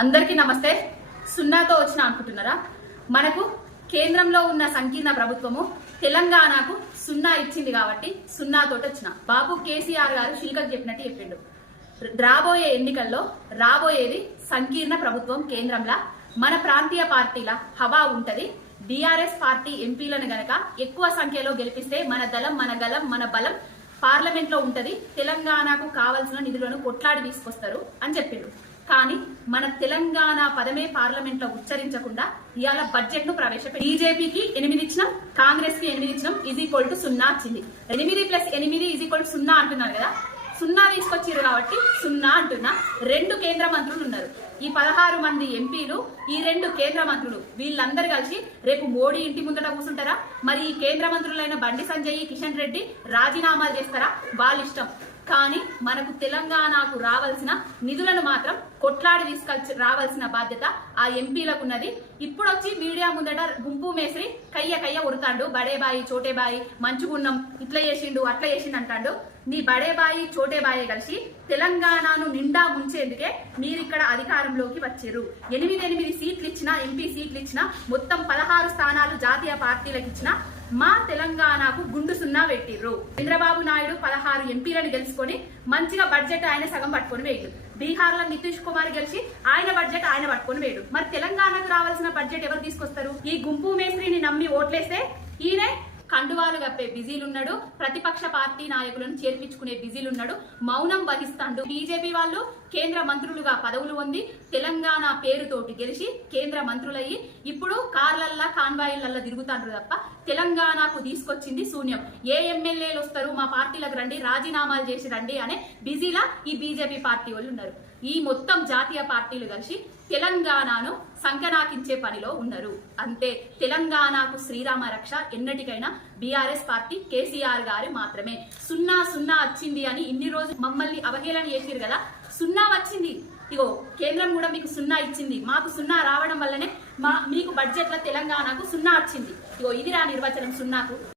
అందరికీ నమస్తే. సున్నాతో వచ్చిన అనుకుంటున్నారా? మనకు కేంద్రంలో ఉన్న సంకీర్ణ ప్రభుత్వము తెలంగాణకు సున్నా ఇచ్చింది కాబట్టి సున్నాతోటి వచ్చిన. బాబు కేసీఆర్ గారు శిల్కకు చెప్పినట్టు చెప్పిండు. రాబోయే ఎన్నికల్లో రాబోయేది సంకీర్ణ ప్రభుత్వం కేంద్రంలో. మన ప్రాంతీయ పార్టీల హవా ఉంటది. బీఆర్ఎస్ పార్టీ ఎంపీలను గనక ఎక్కువ సంఖ్యలో గెలిపిస్తే మన దళం మన గలం మన బలం పార్లమెంట్లో ఉంటది. తెలంగాణకు కావలసిన నిధులను కొట్లాడి తీసుకొస్తారు అని చెప్పిండు. కానీ మన తెలంగాణ పదమే పార్లమెంట్లో ఉచ్చరించకుండా ఇవాళ బడ్జెట్ను ప్రవేశపెట్టి బీజేపీకి ఎనిమిది ఇచ్చినాం కాంగ్రెస్కి ఎనిమిది ఇచ్చినాం ఈజ్ ఈక్వల్ టు సున్నా వచ్చింది. ఎనిమిది ప్లస్ ఎనిమిది ఈజ్ ఈక్వల్ టు సున్నా అంటున్నారు కదా? సున్నా తీసుకొచ్చారు కాబట్టి సున్నా అంటున్నా. రెండు కేంద్ర మంత్రులు ఉన్నారు. ఈ పదహారు మంది ఎంపీలు ఈ రెండు కేంద్ర మంత్రులు వీళ్ళందరూ కలిసి రేపు మోడీ ఇంటి ముందట కూర్చుంటారా మరి ఈ కేంద్ర మంత్రులైన బండి సంజయ్ కిషన్ రెడ్డి రాజీనామాలు చేస్తారా? వాళ్ళ ఇష్టం కానీ మనకు తెలంగాణకు రావాల్సిన నిధులను మాత్రం కొట్లాడి తీసుకొచ్చి రావాల్సిన బాధ్యత ఆ ఎంపీలకు ఉన్నది. ఇప్పుడు వచ్చి మీడియా ముందట గుంపు మేస్త్రి కయ్య కయ్య ఉడతాడు బడేబాయి చోటేబాయి మంచుగున్నం ఇట్లా చేసిండు అట్లా చేసిండు అంటాడు. నీ బడేబాయి చోటేబాయి కలిసి తెలంగాణను నిండా ముంచేందుకే మీరు ఇక్కడ అధికారంలోకి వచ్చారు. ఎనిమిది ఎనిమిది సీట్లు ఇచ్చిన ఎంపీ సీట్లు ఇచ్చిన మొత్తం పదహారు స్థానాలు జాతీయ పార్టీలకు ఇచ్చిన మా తెలంగాణకు గుండు సున్నా పెట్టిర్రు. చంద్రబాబు నాయుడు పదహారు ఎంపీలను గెలుచుకొని మంచిగా బడ్జెట్ ఆయన సగం పట్టుకొని వేయడు. బీహార్లో నితీష్ కుమార్ గెలిచి ఆయన బడ్జెట్ ఆయన పట్టుకొని వేయడు. మరి తెలంగాణకు రావాల్సిన బడ్జెట్ ఎవరు తీసుకొస్తారు? ఈ గుంపు మేస్త్రిని నమ్మి ఓట్లేస్తే ఈయనే కండువాలు గప్పే బిజీలున్నాడు. ప్రతిపక్ష పార్టీ నాయకులను చేర్పించుకునే బిజీలున్నాడు. మౌనం వహిస్తాడు. బీజేపీ వాళ్ళు కేంద్ర మంత్రులుగా పదవులు పొంది తెలంగాణ పేరుతోటి గెలిచి కేంద్ర మంత్రులయ్యి ఇప్పుడు కార్లల్లా కాన్వాయిలల్లా తిరుగుతాండ్రు తప్ప తెలంగాణకు తీసుకొచ్చింది శూన్యం. ఏ ఎమ్మెల్యేలు వస్తారు? మా పార్టీలకు రండి రాజీనామాలు చేసి రండి అనే బిజీలా ఈ బీజేపీ పార్టీ వాళ్ళు ఉన్నారు. ఈ మొత్తం జాతీయ పార్టీలు కలిసి తెలంగాణను సంకనాకించే పనిలో ఉన్నారు. అంతే తెలంగాణకు శ్రీరామ రక్ష ఎన్నటికైనా బీఆర్ఎస్ పార్టీ కేసీఆర్ గారు మాత్రమే. సున్నా సున్నా వచ్చింది అని ఇన్ని రోజులు మమ్మల్ని అవహేళన చేసిరు కదా. సున్నా వచ్చింది. ఇగో కేంద్రం కూడా మీకు సున్నా ఇచ్చింది. మాకు సున్నా రావడం వల్లనే మా మీకు బడ్జెట్లో తెలంగాణకు సున్నా వచ్చింది. ఇగో ఇది రా నిర్వచనం సున్నాకు.